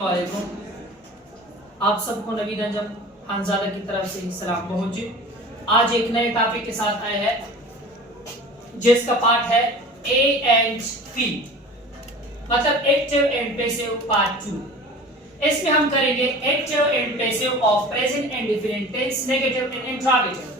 आप सबको नवीद अंजम खानजादा की तरफ से सलाम पहुंचे। आज एक नए टॉपिक के साथ आए हैं जिसका पार्ट है ए एंड पी, मतलब एक्टिव एंड पैसिव पार्ट 2। इसमें हम करेंगे active and passive of present and definite tense, negative and interrogative.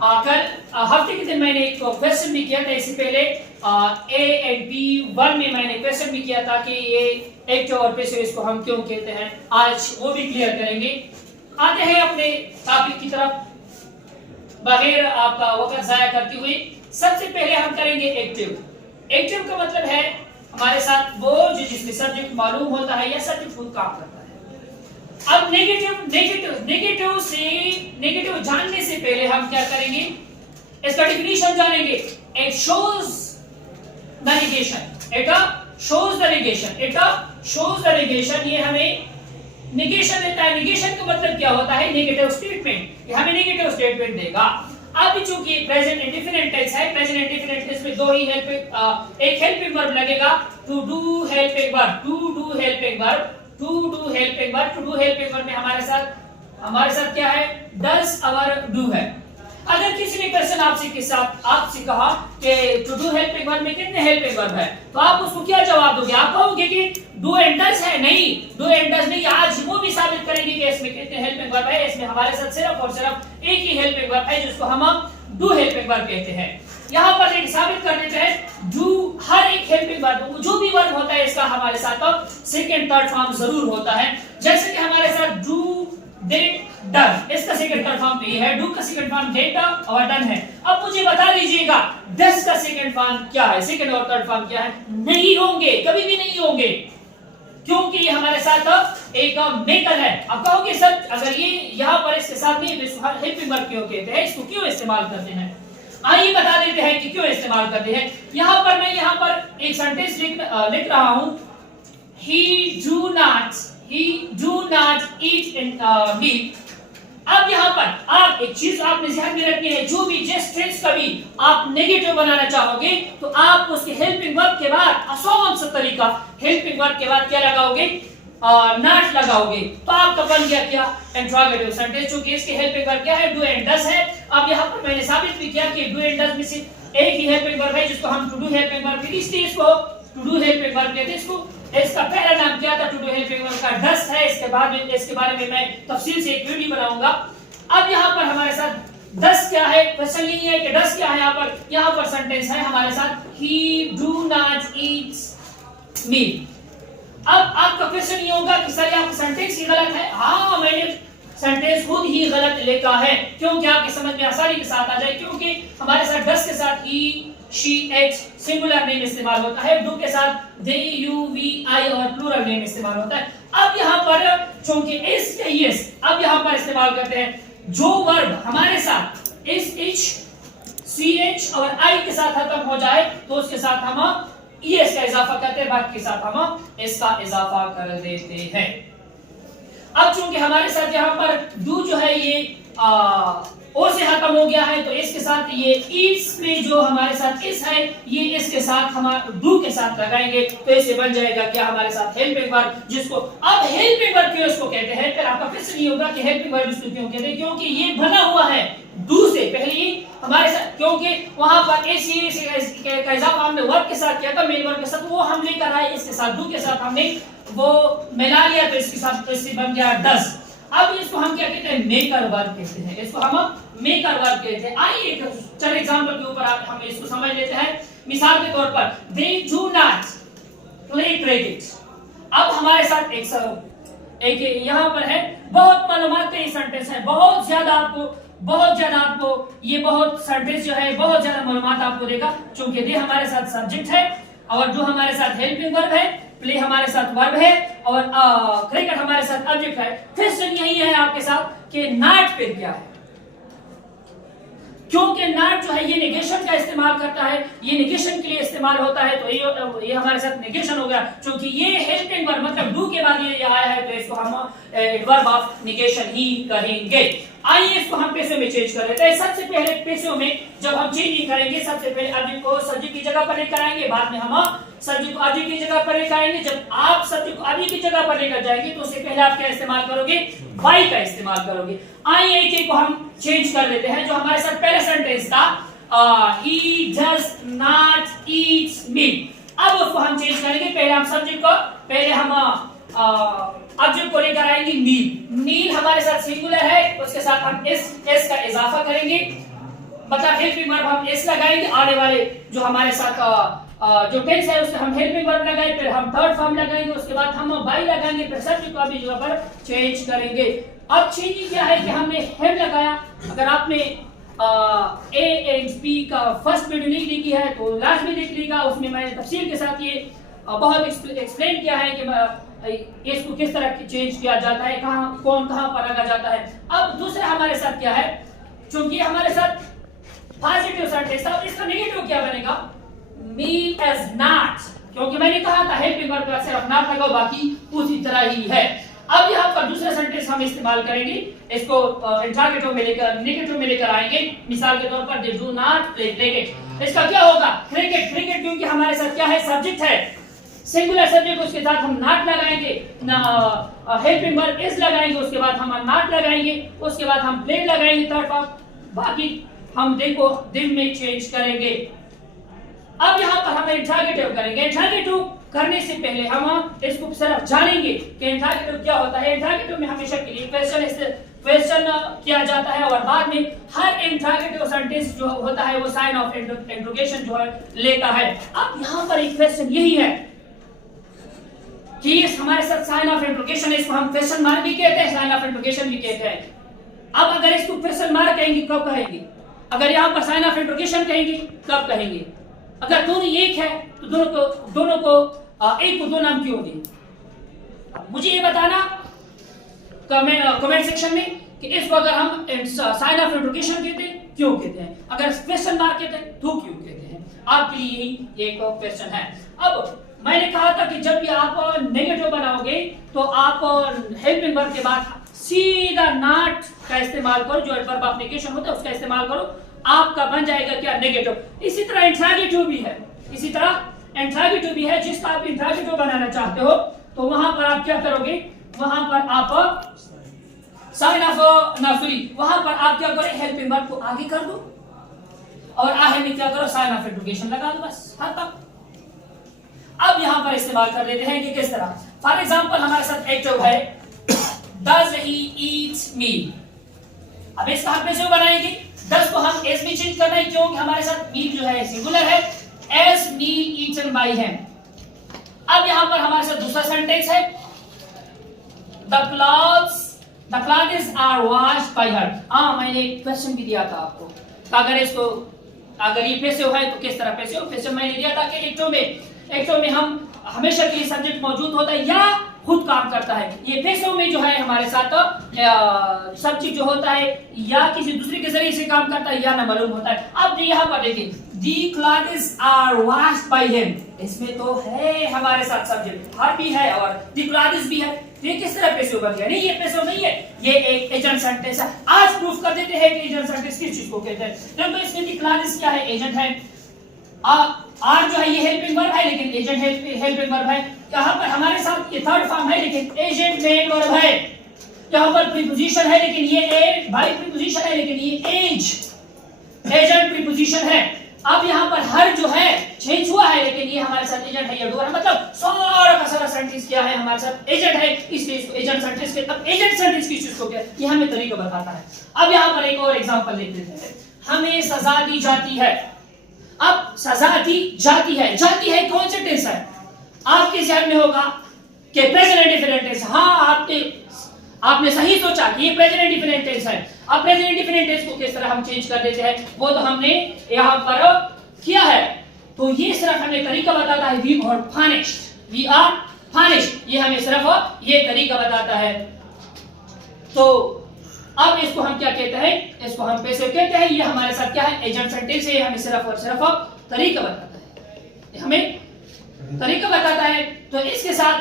कल हफ्ते के दिन मैंने एक क्वेश्चन भी किया था, इससे पहले ए एंड बी 1 में मैंने क्वेश्चन भी किया था कि ये एक्टिव और पैसिव इसको हम क्यों कहते हैं। आज वो भी क्लियर करेंगे। आते हैं अपने टॉपिक की तरफ बगैर आपका वक्त जाया करते हुए। सबसे पहले हम करेंगे एक्टिव। एक्टिव का मतलब है हमारे साथ वो जिसमें सब्जेक्ट मालूम होता है या सब्जेक्ट खुद काम करता है। अब नेगेटिव जानने से पहले हम क्या करेंगे, इसका डिफिनीशन जानेंगे। It shows the negation, it shows the negation, it shows the negation. ये हमें नेगेशन देता है। नेगेशन का मतलब क्या होता है? Negative statement. ये हमें नेगेटिव स्टेटमेंट देगा। अब चूंकि प्रेजेंट इंडेफिनिट टेंस है, प्रेजेंट इंडेफिनिट टेंस में दो ही एक हेल्पिंग वर्ब लगेगा, to do helping verb, to do helping verb, to do helping verb. To do helping verb में हमारे साथ क्या है? डज और डू है। अगर किसी ने क्वेश्चन आपसे कहा कि टू डू हेल्पिंग वर्ब में कितने हेल्पिंग वर्ब है, तो आप उसको क्या जवाब दोगे? आप कहोगे कि डू एंड डज है। नहीं, डू एंड डज नहीं। आज वो भी साबित करेंगे कि इसमें कितने हेल्पिंग वर्ब है। इसमें हमारे साथ सिर्फ और सिर्फ एक ही हेल्पिंग वर्ब है जिसको हम डू हेल्पिंग वर्ब कहते हैं। यहाँ पर एक साबित कर देते हैं, डू हर एक हेल्पिंग वर्ब जो भी वर्ब होता है इसका हमारे साथ सेकंड थर्ड फॉर्म जरूर होता है। जैसे कि हमारे साथ डू डिड डन, इसका सेकंड थर्ड फॉर्म ये है। डू का सेकंड फॉर्म डिड और डन है। अब मुझे बता दीजिएगा डस का सेकंड फॉर्म क्या है, सेकंड और थर्ड फॉर्म क्या है? नहीं होंगे, कभी भी नहीं होंगे, क्योंकि ये हमारे साथ एक मेकर है। अब कहोगे सर अगर ये यहाँ पर इसके साथ नहीं है हेल्पिंग वर्ब क्यों कहते हैं, इसको क्यों इस्तेमाल करते हैं? आइए बता देते हैं कि क्यों इस्तेमाल करते हैं। यहाँ पर एक सेंटेंस लिख रहा हूं, he do not eat in meat। अब यहाँ पर आप एक चीज आपने ध्यान में रखनी है, जो भी जिस टेंस का भी आप नेगेटिव बनाना चाहोगे तो आप उसके हेल्पिंग वर्ब के बाद आसान सा तरीका, हेल्पिंग वर्ब के बाद क्या लगाओगे? नॉट लगाओगे। तो आपका बन गया क्या? Interrogative sentence. चूंकि इसके हेल्पिंग वर्ब क्या है? डू एंड डज है। अब यहाँ पर मैंने साबित भी किया कि डू एंड डज में से एक ही हेल्पिंग वर्ब है जिसको हम टू डू हेल्पिंग वर्ब कहते हैं। इसको टू डू हेल्पिंग वर्ब कहते हैं। इसको इसका पहला नाम क्या था? टू डू हेल्पिंग वर्ब का डज है। इसके बारे में मैं तफसील से एक वीडियो बनाऊंगा। अब यहाँ पर हमारे साथ डज क्या है? क्वेश्चन नहीं है कि डज क्या है। यहाँ पर सेंटेंस है हमारे साथ, he do not eat meat। अब आपका क्वेश्चन ये होगा कि सर आपका सेंटेंस ही गलत है। हाँ, मैंने सेंटेंस खुद ही गलत लिखा है, क्योंकि आपकी समझ में आसानी के साथ आ जाए। क्योंकि हमारे साथ डस के साथ ही she it सिंगुलर नेम इस्तेमाल होता है, डू के साथ they you we I और प्लूरल नेम इस्तेमाल होता है। अब यहाँ पर चूंकि इस yes अब यहाँ पर इस्तेमाल करते हैं जो वर्ब हमारे साथ इस ch और I के साथ खत्म हो जाए तो उसके साथ हम yes का इजाफा करते हैं, बाकी के साथ हम इसका इजाफा कर देते हैं। अब चूंकि हमारे साथ यहाँ पर डू जो है ये ओ से खत्म हो गया है, तो इसके साथ ये ईट्स में जो हमारे साथ इस है ये इसके साथ हम डू के साथ लगाएंगे, तो इसे बन जाएगा क्या? हमारे साथ हेल्पिंग वर्ब, जिसको अब हेल्पिंग वर्ब क्यों इसको कहते हैं? फिर आपका क्वेश्चन ये होगा कि हेल्पिंग वर्ब इसको क्यों कहते हैं? क्योंकि ये बना हुआ है डू से पहले ही हमारे साथ, क्योंकि वहां पर का इजाफा हमने वर्ब के साथ किया था, मेन वर्ब के साथ, वो हम लेकर आए इसके साथ डू के साथ हमने वो मिला लिया, तो इसके साथ तो इससे बन गया डज। अब इसको हम क्या कहते हैं? मेकर वर्ब कहते हैं। इसको हम मेकर वर्ब कहते हैं। आइए चलो एग्जांपल के ऊपर हम इसको समझ लेते हैं। मिसाल के तौर पर they do not play cricket। अब हमारे साथ एक यहाँ पर है, बहुत मालूमाती सेंटेंस है, बहुत ज्यादा आपको ये बहुत सेंटेंस जो है बहुत ज्यादा मालूमात आपको देगा। चूंकि दे हमारे साथ सब्जेक्ट है और जो हमारे साथ हेल्पिंग वर्ब है, प्ले हमारे साथ वर्ब है और क्रिकेट हमारे साथ ऑब्जेक्ट है। क्वेश्चन यही है आपके साथ कि नॉट पे क्या है? क्योंकि नॉट जो है ये नेगेशन का इस्तेमाल करता है, ये नेगेशन के लिए इस्तेमाल होता है, तो ये हमारे साथ नेगेशन हो गया। क्योंकि ये हेल्पिंग वर्ब मतलब डू के बाद ये आया है तो इसको हम एडवर्ब ऑफ नेगेशन ही कहेंगे। आइए इसको हम पैसे में चेंज कर लेते हैं। सबसे पहले पैसों में जब हम चेंजिंग करेंगे, सबसे पहले ऑब्जेक्ट को सब्जेक्ट की जगह पर लेकर आएंगे, बाद में हम सब्जेक्ट को ऑब्जेक्ट की जगह पर लेकर आएंगे। जब आप सब्जेक्ट को ऑब्जेक्ट की जगह पर लेकर जाएंगे तो उससे पहले आप क्या इस्तेमाल करोगे? वाई का इस्तेमाल करोगे। आइए एक एक को हम चेंज कर लेते हैं। जो हमारे साथ पहला सेंटेंस था he does not eat meat, अब उसको हम चेंज करेंगे। पहले हम सब्जेक्ट को, पहले हम ऑब्जेक्ट को लेकर आएंगे मील। मील हमारे साथ सिंगुलर है, उसके साथ हम एस का इजाफा करेंगे, मतलब हेल्पिंग वर्ब हम एस लगाएंगे। आने वाले जो हमारे साथ जो टेंस है उसमें हम हेल्पिंग वर्ब लगाएंगे, फिर हम थर्ड फॉर्म लगाएंगे, उसके बाद हम बाई लगाएंगे, फिर सब्जेक्ट को अभी जगह पर चेंज करेंगे। अब चेंजिंग क्या है कि हमने हेम लगाया। अगर आपने ए एंड बी का फर्स्ट वीडियो नहीं देखी है तो लास्ट में देख लीजिएगा, उसमें मैंने तफसील के साथ ये बहुत एक्सप्लेन किया है कि इसको किस तरह चेंज किया जाता है, कहाँ पर रखा जाता है। अब दूसरा हमारे साथ क्या है, चूंकि हमारे साथ पॉजिटिव सेंटेंस था, इसका नेगेटिव क्या बनेगा? मीन एज नॉट, क्योंकि मैंने कहा था हेल्पिंग वर्ब का सिर्फ नॉट लगाओ, बाकी उसी तरह ही है। अब यहाँ पर दूसरा सेंटेंस हम इस्तेमाल करेंगे, इसको इंटरोगेटिव में लेकर नेगेटिव में लेकर आएंगे। मिसाल के तौर पर they do not play cricket, इसका क्या होगा? क्रिकेट। क्रिकेट क्योंकि हमारे साथ क्या है? सब्जेक्ट है, सिंगुलर सब्जेक्ट, उसके साथ हम नॉट लगाएंगे, हेल्पिंग वर्ब इज लगाएंगे, उसके बाद हम नॉट लगाएंगे, उसके बाद हम प्ले लगाएंगे थर्ड फॉर्म, बाकी हम देखो दिन में चेंज करेंगे। अब यहाँ पर हम इंटरोगेटिव करेंगे। इंटरोगेटिव करने से पहले हम इसको सिर्फ जानेंगे कि इंटरोगेटिव क्या होता है। इंटरोगेटिव में हमेशा के लिए क्वेश्चन किया जाता है और बाद में हर इंटरोगेटिव सेंटेंस जो होता है वो साइन ऑफ इंट्रोगेशन जो है लेता है। अब यहाँ पर एक क्वेश्चन यही है कि हमारे साथ साइन ऑफ इंट्रोगेशन, इसको हम क्वेश्चन मार्क भी कहते हैं, साइन ऑफ इंट्रोगेशन भी कहते हैं। अब अगर इसको क्वेश्चन मार्क कहेंगे कब कहेंगे? अगर यहाँ पर साइन ऑफ इंट्रोगेशन कहेंगे कब कहेंगे? अगर दोनों एक है तो दोनों को एक को दो नाम क्यों दें? मुझे ये बताना कमेंट सेक्शन में कि इसको अगर हम साइन ऑफ इंट्रोगेशन कहते हैं क्यों कहते हैं, अगर क्वेश्चन मार्क कहते हैं तो क्यों कहते हैं? आपके लिए यही एक क्वेश्चन है। अब मैंने कहा था कि जब भी आप नेगेटिव बनाओगे तो आप हेल्पिंग वर्ब के बाद सीधा नॉट का इस्तेमाल करो, जो एडवर्ब ऑफ नेगेशन होता है उसका इस्तेमाल करो, आपका बन जाएगा क्या? नेगेटिव। इसी तरह इंटरोगेटिव भी है, इसी तरह इंटरोगेटिव भी है। जिसका आप इंटरोगेटिव बनाना चाहते हो तो वहां पर आप क्या करोगे? वहां पर आप साइन ऑफ वहां पर आप क्या करें? हेल्पिंग वर्ब को आगे कर दो और आगे में क्या करो? साइन ऑफ इंट्रोगेशन लगा दो, बस खत्म। अब यहां पर इस्तेमाल कर लेते हैं कि किस तरह। फॉर एग्जांपल हमारे साथ एक्टिव है डज ही ईट मील। अब इसका हम कैसे बनाएंगे? डज को हम एस में चेंज करना है, क्योंकि हमारे साथ मील जो है सिंगुलर है, is meal eaten by him. अब यहां पर हमारे साथ दूसरा सेंटेंस है the clothes are washed by her. मैंने एक क्वेश्चन भी दिया था आपको, अगर ये पैसिव है तो किस तरह पैसिव मैंने दिया था कि एक्टिव में हम हमेशा के लिए सब्जेक्ट मौजूद होता है या खुद काम करता है। ये पैसिव में जो है हमारे साथ सब चीज जो होता है या किसी दूसरे के जरिए से काम करता है या ना मालूम होता है। अब यहाँ पर देखिए the clothes are washed by him, इसमें तो है हमारे साथ सब्जेक्ट हर भी है और दी क्लॉथ्स भी है। ये किस तरह पैसिव बन गया? नहीं, ये पैसिव नहीं है, ये एक एजेंट सेंटेंस है। आज प्रूफ कर देते हैं कि एजेंट सेंटेंस किस चीज को कहते हैं। क्योंकि इसमें दी क्लॉथ्स क्या है? एजेंट है। आर जो है ये हेल्पिंग वर्ब है लेकिन एजेंट हेल्पिंग वर्ब है। यहाँ पर हमारे साथ ये थर्ड फॉर्म है लेकिन एजेंट मेन वर्ब है। यहाँ पर प्रीपोजिशन है लेकिन ये बाई प्रीपोजिशन है लेकिन ये एजेंट प्रीपोजिशन है। अब यहाँ पर हर जो है चेंज हुआ है लेकिन ये हमारे साथ एजेंट है या डू है, मतलब सारा का सारा सेंटेंस क्या है? हमारे साथ एजेंट है, इसलिए इसको एजेंट सेंटेंस के। अब एजेंट सेंटेंस किस चीज को क्या? ये हमें तरीका बताता है। अब यहाँ पर एक और एग्जांपल लिख देते हैं। हमें सजा दी जाती है। अब सजा दी जाती है कौन सा टेंस है? आपके ध्यान में होगा कि प्रेजेंट इंडेफिनिट टेंस। हाँ, आपने सही सोचा कि ये प्रेजेंट इंडेफिनिट टेंस है। अब प्रेजेंट इंडेफिनिट टेंस को किस तरह हम चेंज कर देते हैं वो तो हमने यहाँ पर किया है। तो ये सिर्फ हमें तरीका बताता है वी आर फर्निश्ड, ये हमें सिर्फ ये तरीका बताता है। तो अब इसको हम क्या कहते हैं? इसको हम पैसिव कहते हैं। ये हमारे साथ क्या है? एजेंट सेंटेंस है, हमें सिर्फ और सिर्फ तरीका बताता है, हमें तरीका बताता है। तो इसके साथ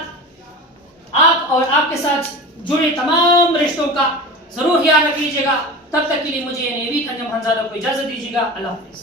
आप और आपके साथ जुड़े तमाम रिश्तों का जरूर ख्याल रखिएगा। तब तक के लिए मुझे नेवी अंजम हंजादा को इजाजत दीजिएगा। अल्लाह हाफिज।